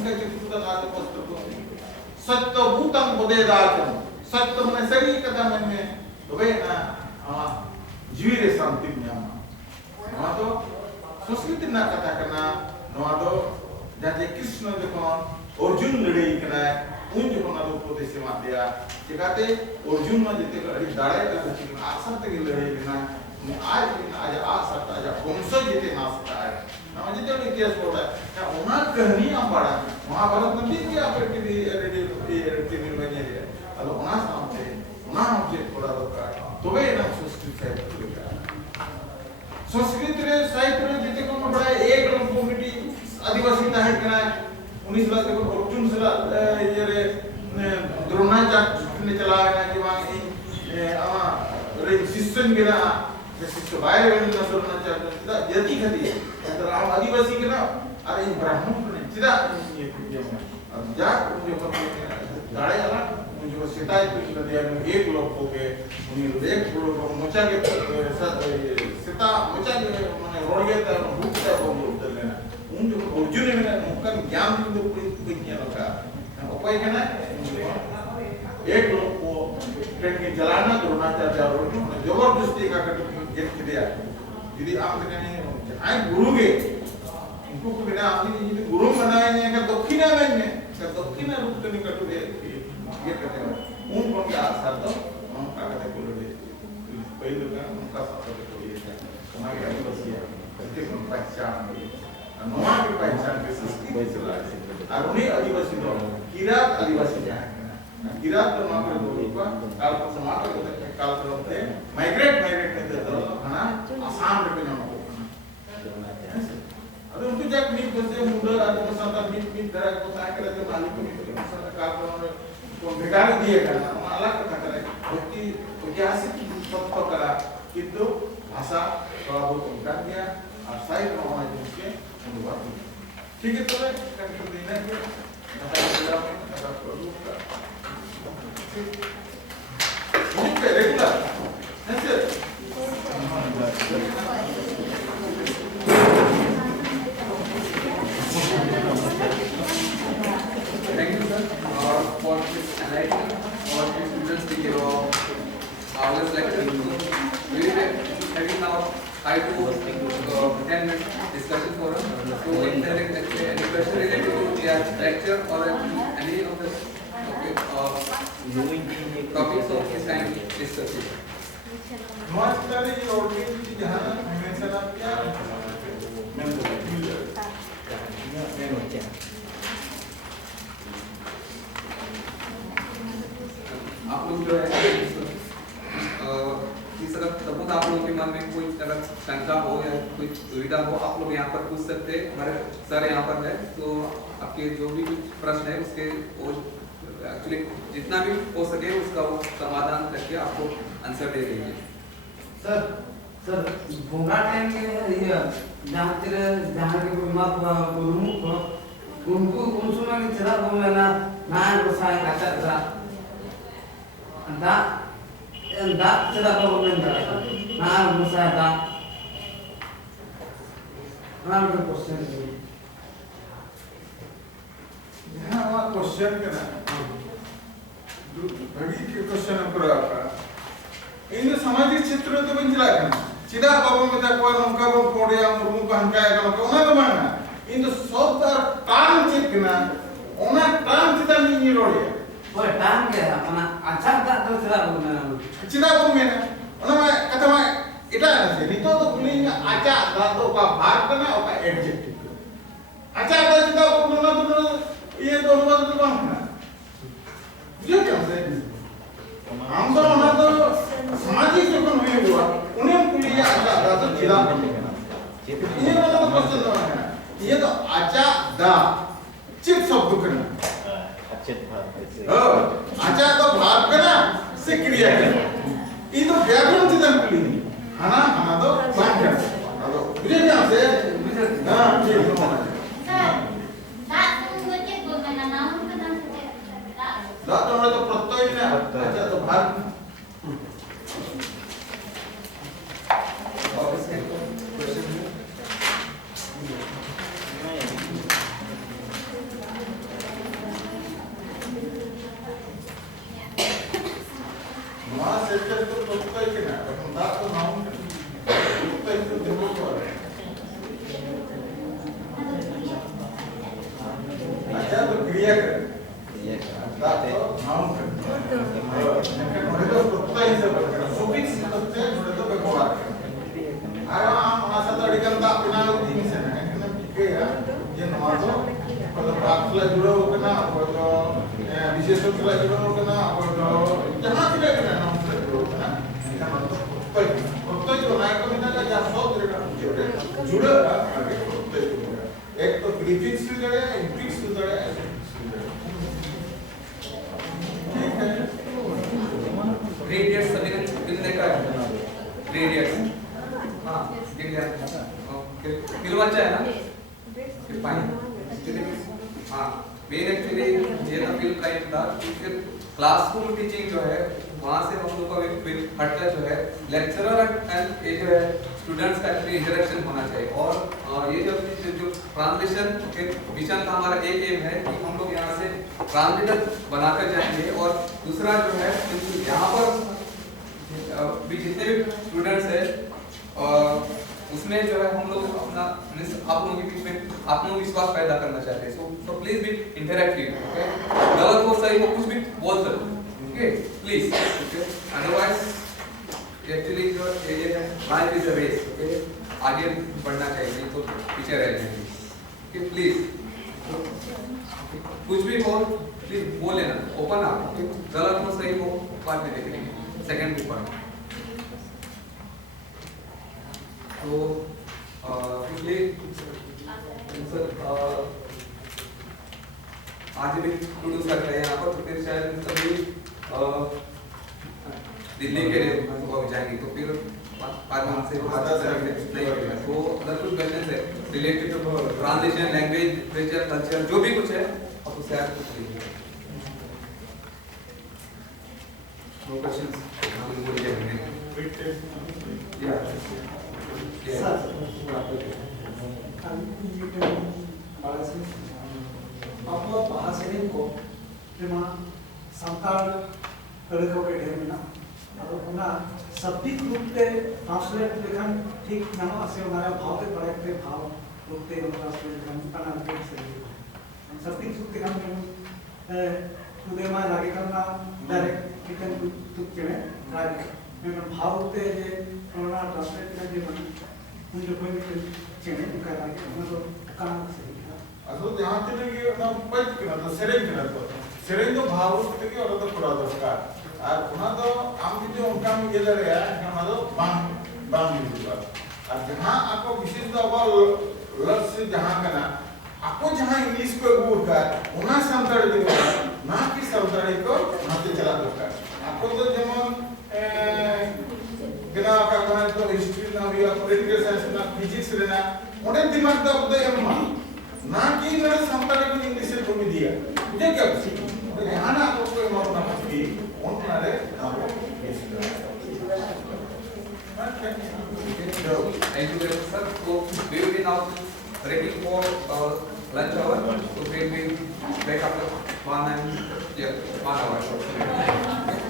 उनका चित्र का पस्त्र को सत्य भूतम बोधेदाचम सत्य मन सरी कथा मन में तो वे ना जीवित शांति न्याम नवा तो संस्कृत ना कथा करना नवा तो जाते कृष्ण जो कौन अर्जुन लड़ाई करना उन जो कौन आदो उपदेश माध्या चिकाते अर्जुन में जितने लड़ाई दाढ़े का चिकन आसन तक लड़ाई करना आज आसक्त आज वंश जितने नासता है ना जितने भी इतिहास बोला है उन्हां कहनी हम पढ़ा महाभारत में भी क्या पर किसी टीवी में नहीं है अलो उन्हां सामने उन्हां हमसे थोड़ा रोका तो वे ना संस्कृत साहित्य संस्कृत रे साहित्य रे जितने को पढ़ा एक लोग कम्युनिटी आदिवासी ना है क्या 19 लाख को अर्जुन सला ये रे द्रोणाचार्य ने चला है कि वहाँ रे शिष्यन के ना शिष्य बाहर वाले ना द्रोणाचार्य चिदा यति खती है हम आदिवासी के ना अरे इन ब्राह्मण ने चिदा ये जा उनके ऊपर गाड़े वाला जो सिताई तो दिया एक लोग को के उन्हें एक लोग को मोचा के सिता मोचा के माने रोड गए तो भूख का वो उधर लेना उन जो अर्जुन ने मेरा मुक्का ज्ञान की तो कोई ज्ञान का उपाय क्या ना एक लोग को ट्रेन के चलाना द्रोणाचार्य और जबरदस्ती का गेट दिया यदि आप कहने आए गुरु के इनको को बिना आप यदि गुरु बनाए हैं का दक्षिणा में का दक्षिणा रूप तो निकट दे ये कहते हैं उन को क्या साथ तो हम का कहते बोल दे पहले का उनका साथ तो ये है हमारे आदिवासी है इसके को पहचान नवा की पहचान के संस्कृति चला है और उन्हीं आदिवासी लोग किरात आदिवासी है किरात तो वहाँ पर लोगों का काल पर समाप्त होते हैं काल पर होते हैं माइग्रेट करते तो खाना आसान रखने में अरे उनको जब मीट बसे मुंडा आदि को साथ मीट धरा को साथ करे तो मालिक को मीट साथ काल पर तो बेकार दिए करना अलग कथा करे क्योंकि ऐतिहासिक तत्व करा किंतु भाषा थोड़ा बहुत उनका दिया और साइड में होना जिसके अनुवाद ठीक है तो कंट्रोल देना है बताइए जिला में अगर प्रोड्यूस का ठीक है रेगुलर ऐसे Thank you, sir, for this enlightening or the students to give our lecture. We will be having now 5 to 10 minutes discussion forum. So, if there is any question related to the lecture or any of the topics of this time, discuss it. Mostly, your team is mention of आप लोग जो है इस तरह suppose आप लोगों के मन में कोई तरह शंका हो या कोई दुविधा हो आप लोग यहाँ पर पूछ सकते हैं हमारे सर यहाँ पर है तो आपके जो भी कुछ प्रश्न है उसके एक्चुअली जितना भी हो सके उसका वो समाधान करके आपको आंसर दे देंगे सर भूंगा टाइम के ये जहाँ के कोई माप गुरुमुख हो उनको उन समय के चला बोलना ना बसाए काचा था दा चला बोलना ना बसाए दा ना तो क्वेश्चन है यहाँ वाला क्वेश्चन क्या ना बड़ी के क्वेश्चन पर आपका इन सामाजिक क्षेत्र तो बंद चला करना चिदा बाबू में तक कोई उनका वो कोड़े या मुर्मू का हंकाया का मतलब उन्हें तो मानना इन तो सब तर टांग चेक ना उन्हें टांग चिदा नहीं रोड़े वो टांग क्या है अपना अच्छा था तो चिदा बोलना चिदा बोल में ना उन्हें कथा में इटा है नहीं तो पुलिंग अच्छा था तो का भाग करना और का एडजेक्टिव अच्छा था चिदा बोलना तो ये दोनों बात तो कौन है ये क्या है हम तो ना तो सामाजिक जो कौन हुए हुआ उन्हें पुलिंग अच्छा था तो चिदा ये वाला क्वेश्चन तो है ये तो आचा दा चित शब्द करना आचा तो भाव करना से क्रिया करना ये तो व्याकरण चितन पुली हना तो बात करना तो बुझे क्या से हाँ ठीक है दा तो हमारे तो प्रत्यय ना आचा तो भाव क्रिया करें दातो नाउन करें नोड़े तो प्रत्यय से बनेगा सुफिक्स प्रत्यय नोड़े तो व्यवहार करें आराम आशा तो अड़िगल दा बिना उदी से ना इनके ठीक है ये नवाजो तो प्रार्थना जुड़ा होगा ना तो विशेषण जुड़ा होगा ना तो जहाँ भी लगना नाम से जुड़ा होगा ना इनका मतलब प्रत्यय जो नायक को मिला जहाँ सब जुड़ा आगे प्रत्यय जुड़ा एक तो प्रीफिक्स से जुड़ा है इनफिक्स से जुड़ा है ठीक है ग्रेडियंट्स सभी ने देखा है ग्रेडियंट्स हाँ ग्रेडियंट्स ओके किलो अच्छा है ना फाइन हाँ मेन एक्चुअली ये ना फील टाइम था क्योंकि क्लासरूम टीचिंग जो है वहाँ से हम लोग का हटकर जो है लेक्चरर एंड ये जो है स्टूडेंट्स का एक्चुअली इंटरेक्शन होना चाहिए और ये जो ट्रांसलेशन ओके मिशन का हमारा एक एम है कि हम लोग यहाँ से ट्रांसलेटर बनाकर जाएंगे और दूसरा जो है यहाँ पर भी जितने भी स्टूडेंट्स हैं उसमें जो है हम लोग अपना आप लोगों के बीच में आप लोग विश्वास पैदा करना चाहते हैं so please be interactive okay गलत हो सही हो कुछ भी बोल सकते okay please okay otherwise actually जो ये है life is a race okay आगे बढ़ना चाहिए तो पीछे रह जाएंगे ओके प्लीज कुछ भी हो प्लीज बोल लेना ओपन आप ओके गलत हो सही हो बाद में देख लेंगे सेकंड पॉइंट तो इसलिए सर आज भी प्रोड्यूसर है यहाँ पर तो फिर शायद सभी दिल्ली के लिए वो जाएंगे तो फिर आज हमसे नहीं होगा तो अदर कुछ क्वेश्चन है related to translation language literature culture जो भी कुछ है आप उससे आगे पूछ लीजिए नो क्वेश्चंस हम बोलिए या apa bahasa ini kok cuma santar kerja ke dia mana atau पुनः शब्दिक रूप से ट्रांसलेट लेखन ठीक नाम से हमारा भाव के पढ़े के भाव रूप से ट्रांसलेट लेखन पढ़ना ठीक से शब्दिक रूप से हम खुदे में लगे करना डायरेक्ट कितने तुक के में राइट में भाव रूप से ये पढ़ना ट्रांसलेट करने में मुझे कोई भी चीज़ नहीं कर रहा है मतलब काम से असो जहाँ चले गए ना पैक किना तो सेरेंग तो भाव उसके के और तो पूरा दस्का और उन्हें तो आम भी जो उनका में ये लग रहा है कि हमारा बांग मिलता और जहाँ आपको विशेष तो अब लफ्ज़ से जहाँ का ना आपको जहाँ इंग्लिश को बोल कर उन्हें समझाने देगा ना कि समझाने को ना तो चला देगा आपको तो जमान बिना का कहने तो हिस्ट्री ना भी पॉलिटिकल साइंस ना फिजिक्स लेना उन्हें दिमाग का उदय है ना कि मेरे संतान को इंग्लिश से बोल दिया मुझे क्या तो यहाँ ना आपको कोई मौत ना पड़ी उन नारे आपको Thank you very much, sir. So we will be now ready for lunch hour. So we will be back after 1 hour.